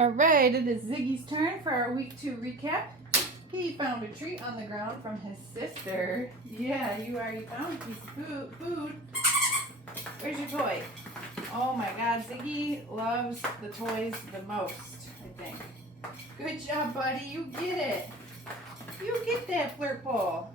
All right, it is Ziggy's turn for our week 2 recap. He found a treat on the ground from his sister. Yeah, you already found a piece of food. Where's your toy? Oh my God, Ziggy loves the toys the most, I think. Good job, buddy. You get it. You get that flirt pole. All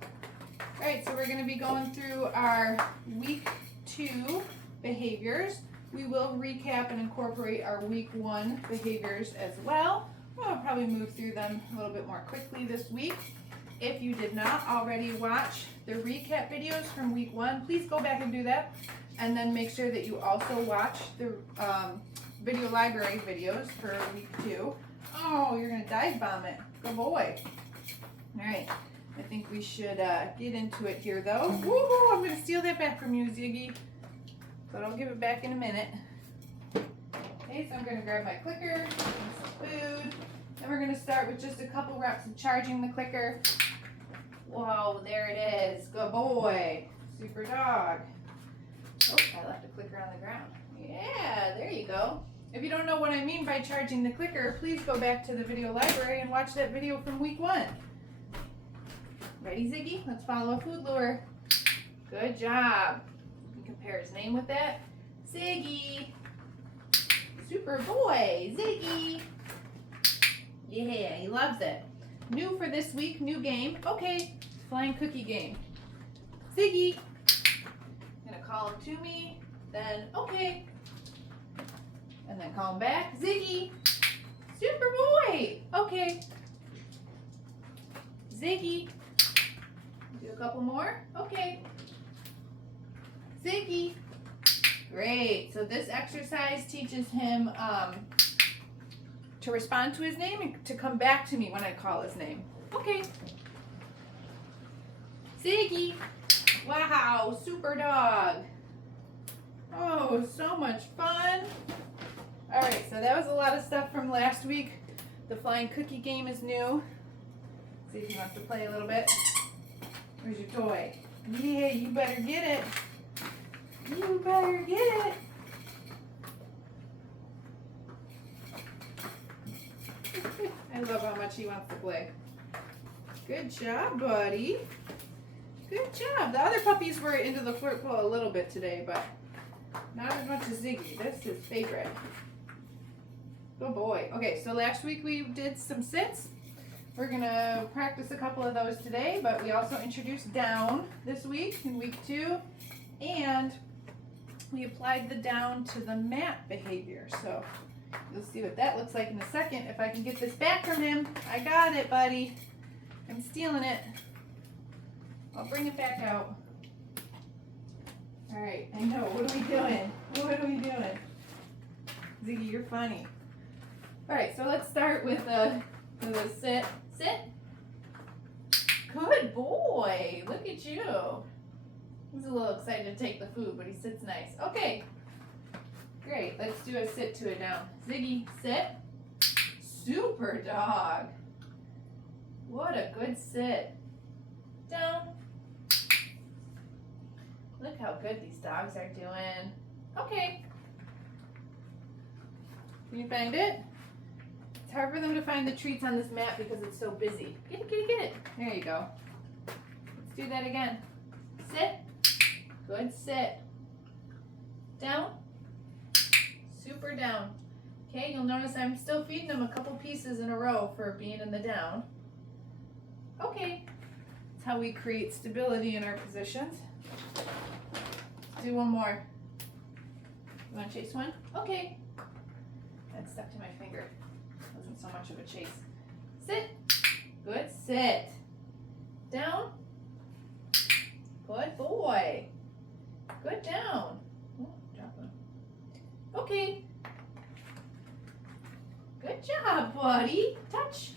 right, so we're going to be going through our week 2 behaviors. We will recap and incorporate our week 1 behaviors as well. We'll probably move through them a little bit more quickly this week. If you did not already watch the recap videos from week 1, please go back and do that. And then make sure that you also watch the video library videos for week 2. Oh, you're going to dive bomb it. Good boy. All right. I think we should get into it here, though. Woohoo! I'm going to steal that back from you, Ziggy. But I'll give it back in a minute. Okay, so I'm going to grab my clicker and some food. Then we're going to start with just a couple reps of charging the clicker. Whoa, there it is. Good boy. Super dog. Oh, I left the clicker on the ground. Yeah, there you go. If you don't know what I mean by charging the clicker, please go back to the video library and watch that video from week 1. Ready, Ziggy? Let's follow a food lure. Good job. You can compare his name with that. Ziggy. Super boy, Ziggy. Yeah, he loves it. New for this week, new game. Okay, flying cookie game. Ziggy. I'm gonna call him to me, then okay. And then call him back. Ziggy. Super boy. Okay. Ziggy. Do a couple more. Okay. Ziggy. Great. So this exercise teaches him to respond to his name and to come back to me when I call his name. Okay. Ziggy. Wow, super dog. Oh, so much fun. All right, so that was a lot of stuff from last week. The flying cookie game is new. See if he wants to play a little bit. Where's your toy? Yeah, you better get it. You better get it. I love how much he wants to play. Good job, buddy. Good job. The other puppies were into the flirt pole a little bit today, but not as much as Ziggy. That's his favorite. Good boy. Okay, so last week we did some sits. We're going to practice a couple of those today, but we also introduced down this week in week 2, and we applied the down to the mat behavior. So you'll see what that looks like in a second. If I can get this back from him, I got it, buddy. I'm stealing it. I'll bring it back out. All right, I know. What are we doing? What are we doing? Ziggy, you're funny. All right, so let's start with a sit. Sit. Good boy. Look at you. He's a little excited to take the food, but he sits nice. Okay. Great. Let's do a sit to it now. Ziggy, sit. Super dog. What a good sit. Down. Look how good these dogs are doing. Okay. Can you find it? It's hard for them to find the treats on this mat because it's so busy. Get it, get it, get it. There you go. Let's do that again. Sit. Good sit. Down. Super down. Okay, you'll notice I'm still feeding them a couple pieces in a row for being in the down. Okay. That's how we create stability in our positions. Let's do one more. You want to chase one? Okay. That stuck to my finger. Wasn't so much of a chase. Sit. Good sit. Down. Good boy. Good down. Oh, drop him. Okay. Good job, buddy. Touch.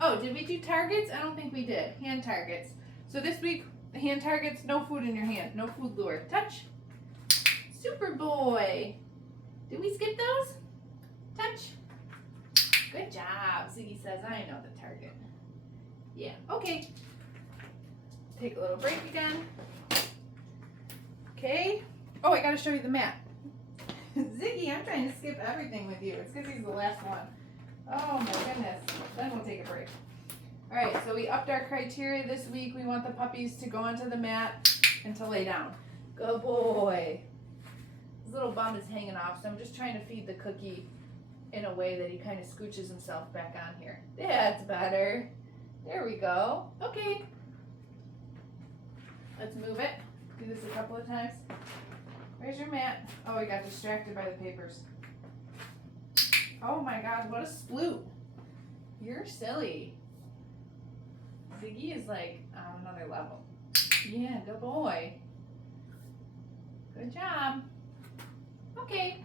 Oh, did we do targets? I don't think we did. Hand targets. So this week, hand targets, no food in your hand. No food lure. Touch. Super boy. Did we skip those? Touch. Good job. Ziggy says, I know the target. Yeah, okay. Take a little break again. Okay. Oh, I gotta show you the mat. Ziggy, I'm trying to skip everything with you. It's because he's the last one. Oh my goodness. Then we'll take a break. All right, so we upped our criteria this week. We want the puppies to go onto the mat and to lay down. Good boy. His little bum is hanging off, so I'm just trying to feed the cookie in a way that he kind of scooches himself back on here. That's better. There we go. Okay. Let's move it. Do this a couple of times. Where's your mat? Oh, I got distracted by the papers. Oh my God, what a sploot. You're silly. Ziggy is like on another level. Yeah, good boy. Good job. Okay.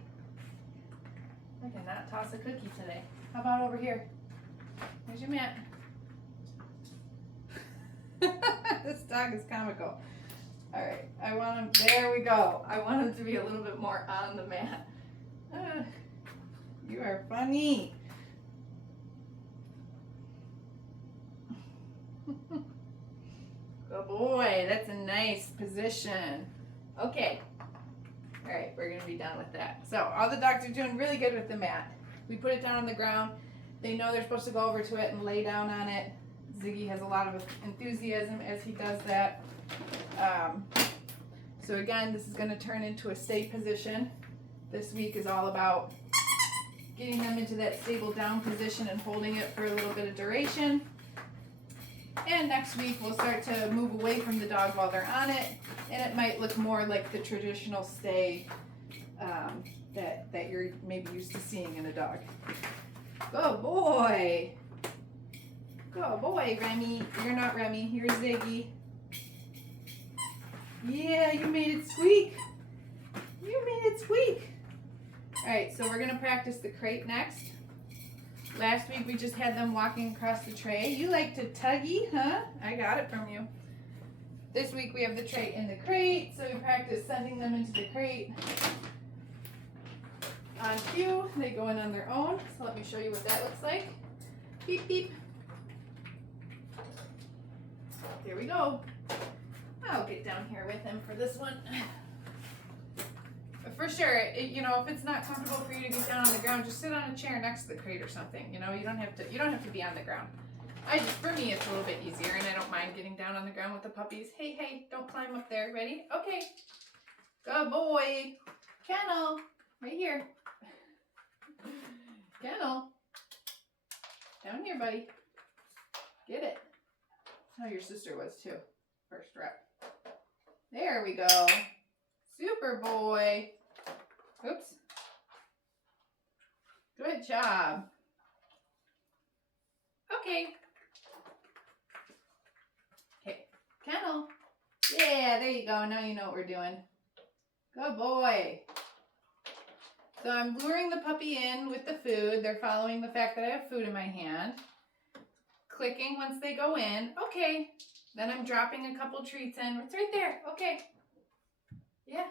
I cannot toss a cookie today. How about over here? There's your mat. This dog is comical. All right, I want him, there we go. I want him to be a little bit more on the mat. You are funny. Good boy, that's a nice position. Okay, all right, we're gonna be done with that. So all the dogs are doing really good with the mat. We put it down on the ground. They know they're supposed to go over to it and lay down on it. Ziggy has a lot of enthusiasm as he does that. So again, this is going to turn into a stay position. This week is all about getting them into that stable down position and holding it for a little bit of duration. And next week we'll start to move away from the dog while they're on it, and it might look more like the traditional stay that you're maybe used to seeing in a dog. Good boy. Good boy, Remy. You're not Remy. You're Ziggy. Yeah, you made it squeak. You made it squeak. All right, so we're going to practice the crate next. Last week we just had them walking across the tray. You like to tuggy, huh? I got it from you. This week we have the tray in the crate, so we practice sending them into the crate. On cue, they go in on their own. So let me show you what that looks like. Beep, beep. There we go. I'll get down here with him for this one. But for sure, if it's not comfortable for you to get down on the ground, just sit on a chair next to the crate or something. You don't have to be on the ground. For me, it's a little bit easier, and I don't mind getting down on the ground with the puppies. Hey, don't climb up there. Ready? Okay. Good boy. Kennel, right here. Kennel. Down here, buddy. Get it. That's how your sister was too. First rep. There we go. Super boy. Oops. Good job. Okay. Okay. Kennel. Yeah, there you go. Now you know what we're doing. Good boy. So I'm luring the puppy in with the food. They're following the fact that I have food in my hand. Clicking once they go in. Okay. Then I'm dropping a couple treats in. It's right there. Okay. Yeah,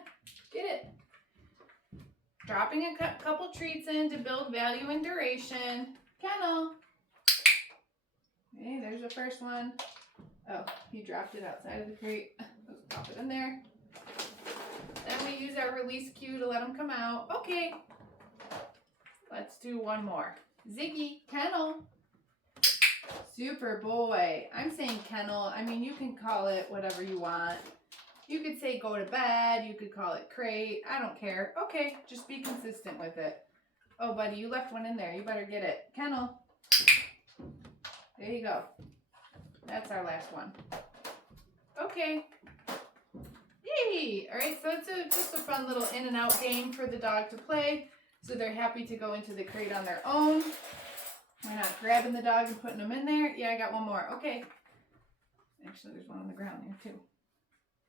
get it. Dropping a couple treats in to build value and duration. Kennel. Okay, there's the first one. Oh, he dropped it outside of the crate. Let's pop it in there. Then we use our release cue to let him come out. Okay. Let's do one more. Ziggy, kennel. Super boy. I'm saying kennel. I mean, you can call it whatever you want. You could say go to bed. You could call it crate. I don't care. Okay, just be consistent with it. Oh, buddy, you left one in there. You better get it. Kennel. There you go. That's our last one. Okay. Yay! All right, so it's just a fun little in and out game for the dog to play. So they're happy to go into the crate on their own. We're not grabbing the dog and putting them in there. Yeah, I got one more. Okay. Actually, there's one on the ground there too.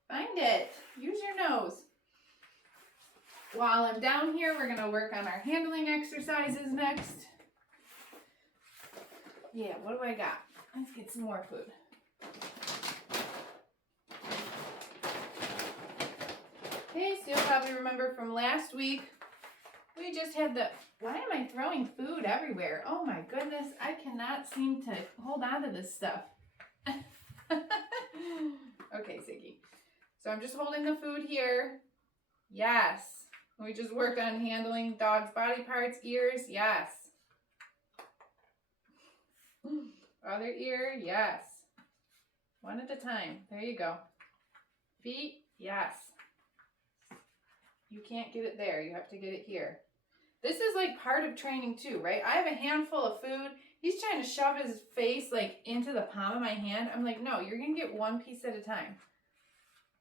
Find it. Use your nose. While I'm down here, we're going to work on our handling exercises next. Yeah, what do I got? Let's get some more food. Okay, so you'll probably remember from last week, we just had why am I throwing food everywhere? Oh my goodness, I cannot seem to hold on to this stuff. Okay, Ziggy. So I'm just holding the food here. Yes. We just worked on handling dog's body parts, ears, yes. Other ear, yes. One at a time. There you go. Feet, yes. You can't get it there. You have to get it here. This is like part of training too, right? I have a handful of food. He's trying to shove his face like into the palm of my hand. I'm like, no, you're going to get one piece at a time.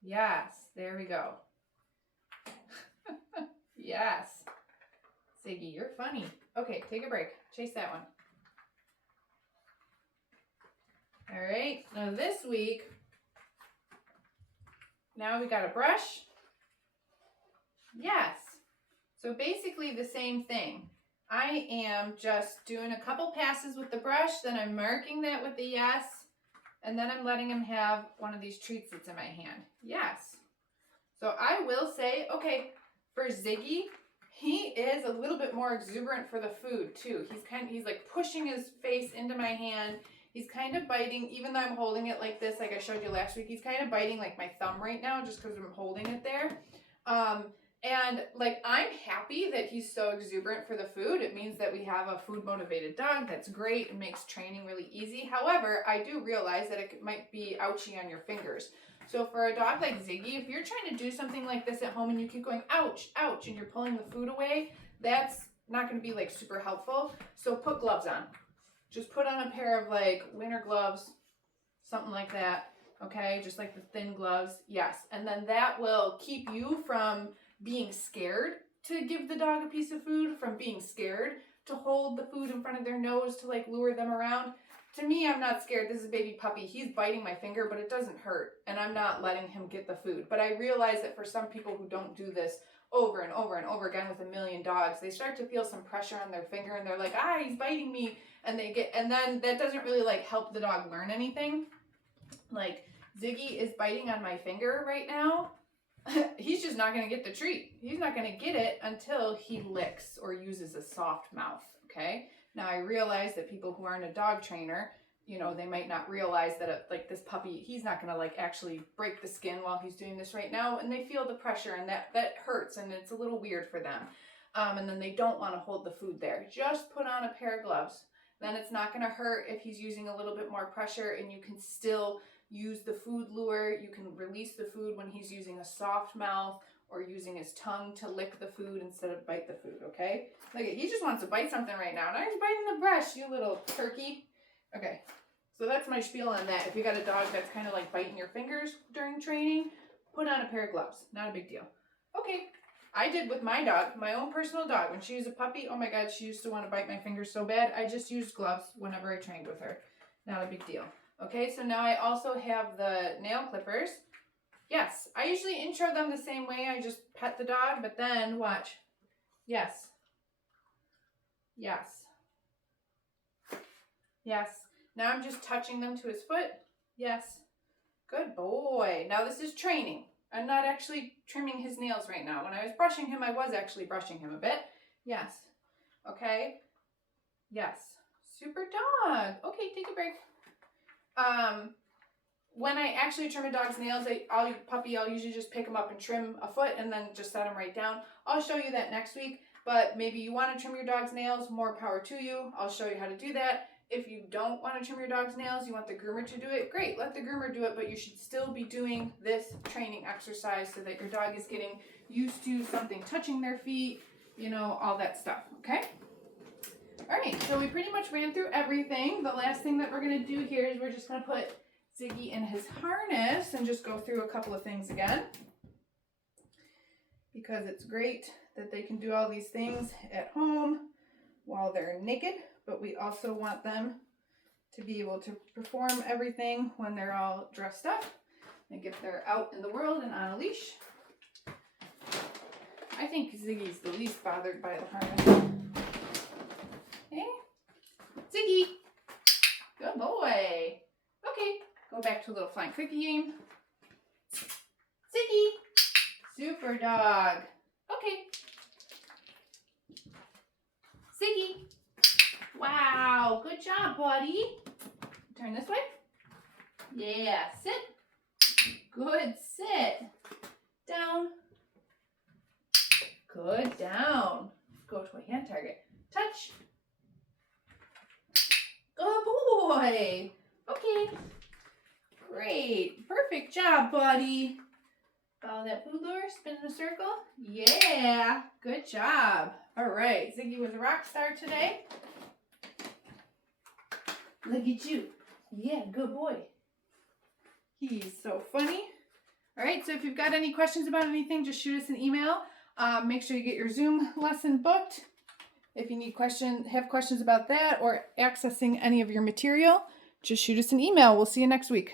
Yes, there we go. Yes. Ziggy, you're funny. Okay, take a break. Chase that one. All right, now this week, now we got a brush. Yes. So basically the same thing. I am just doing a couple passes with the brush, then I'm marking that with a yes, and then I'm letting him have one of these treats that's in my hand. Yes. So I will say, okay, for Ziggy, he is a little bit more exuberant for the food too. He's like pushing his face into my hand. He's kind of biting, even though I'm holding it like this, like I showed you last week, he's kind of biting like my thumb right now just because I'm holding it there. And like, I'm happy that he's so exuberant for the food. It means that we have a food motivated dog. That's great. It makes training really easy. However, I do realize that it might be ouchy on your fingers. So for a dog like Ziggy, if you're trying to do something like this at home and you keep going, ouch, ouch, and you're pulling the food away, that's not going to be like super helpful. So put gloves on. Just put on a pair of like winter gloves, something like that. Okay, just like the thin gloves. Yes. And then that will keep you from being scared to give the dog a piece of food, from being scared to hold the food in front of their nose to like lure them around. To me, I'm not scared. This is a baby puppy. He's biting my finger, but it doesn't hurt. And I'm not letting him get the food. But I realize that for some people who don't do this over and over and over again with a million dogs, they start to feel some pressure on their finger and they're like, ah, he's biting me. And then that doesn't really like help the dog learn anything. Like Ziggy is biting on my finger right now. He's just not going to get the treat. He's not going to get it until he licks or uses a soft mouth, okay? Now, I realize that people who aren't a dog trainer, you know, they might not realize that, like, this puppy, he's not going to, like, actually break the skin while he's doing this right now, and they feel the pressure, and that hurts, and it's a little weird for them. And then they don't want to hold the food there. Just put on a pair of gloves. Then it's not going to hurt if he's using a little bit more pressure, and you can still use the food lure. You can release the food when he's using a soft mouth or using his tongue to lick the food instead of bite the food, okay? Look, he just wants to bite something right now. Now he's biting the brush, you little turkey. Okay, so that's my spiel on that. If you got a dog that's kind of like biting your fingers during training, put on a pair of gloves. Not a big deal. Okay, I did with my dog, my own personal dog. When she was a puppy, oh my God, she used to want to bite my fingers so bad. I just used gloves whenever I trained with her. Not a big deal. Okay, so now I also have the nail clippers. Yes, I usually intro them the same way. I just pet the dog, but then watch. Yes. Yes. Yes. Now I'm just touching them to his foot. Yes. Good boy. Now this is training. I'm not actually trimming his nails right now. When I was brushing him, I was actually brushing him a bit. Yes. Okay. Yes. Super dog. Okay, take a break. When I actually trim a dog's nails, I'll usually just pick them up and trim a foot and then just set them right down. I'll show you that next week, but maybe you want to trim your dog's nails, more power to you. I'll show you how to do that. If you don't want to trim your dog's nails, you want the groomer to do it, great, let the groomer do it, but you should still be doing this training exercise so that your dog is getting used to something touching their feet, you know, all that stuff, okay? All right, so we pretty much ran through everything. The last thing that we're going to do here is we're just going to put Ziggy in his harness and just go through a couple of things again, because it's great that they can do all these things at home while they're naked, but we also want them to be able to perform everything when they're all dressed up and if they're out in the world and on a leash. I think Ziggy's the least bothered by the harness. Okay, Ziggy, good boy. Okay, go back to a little flying cookie game. Ziggy, super dog. Okay, Ziggy, wow, good job, buddy. Turn this way. Yeah, sit. Good, sit. Down. Good. Down. Go to a hand target. Touch. Good boy. Okay. Great. Perfect job, buddy. Follow that food lure. Spin in a circle. Yeah. Good job. All right. Ziggy was a rock star today. Look at you. Yeah, good boy. He's so funny. All right, so if you've got any questions about anything, just shoot us an email. Make sure you get your Zoom lesson booked. If you need have questions about that or accessing any of your material, just shoot us an email. We'll see you next week.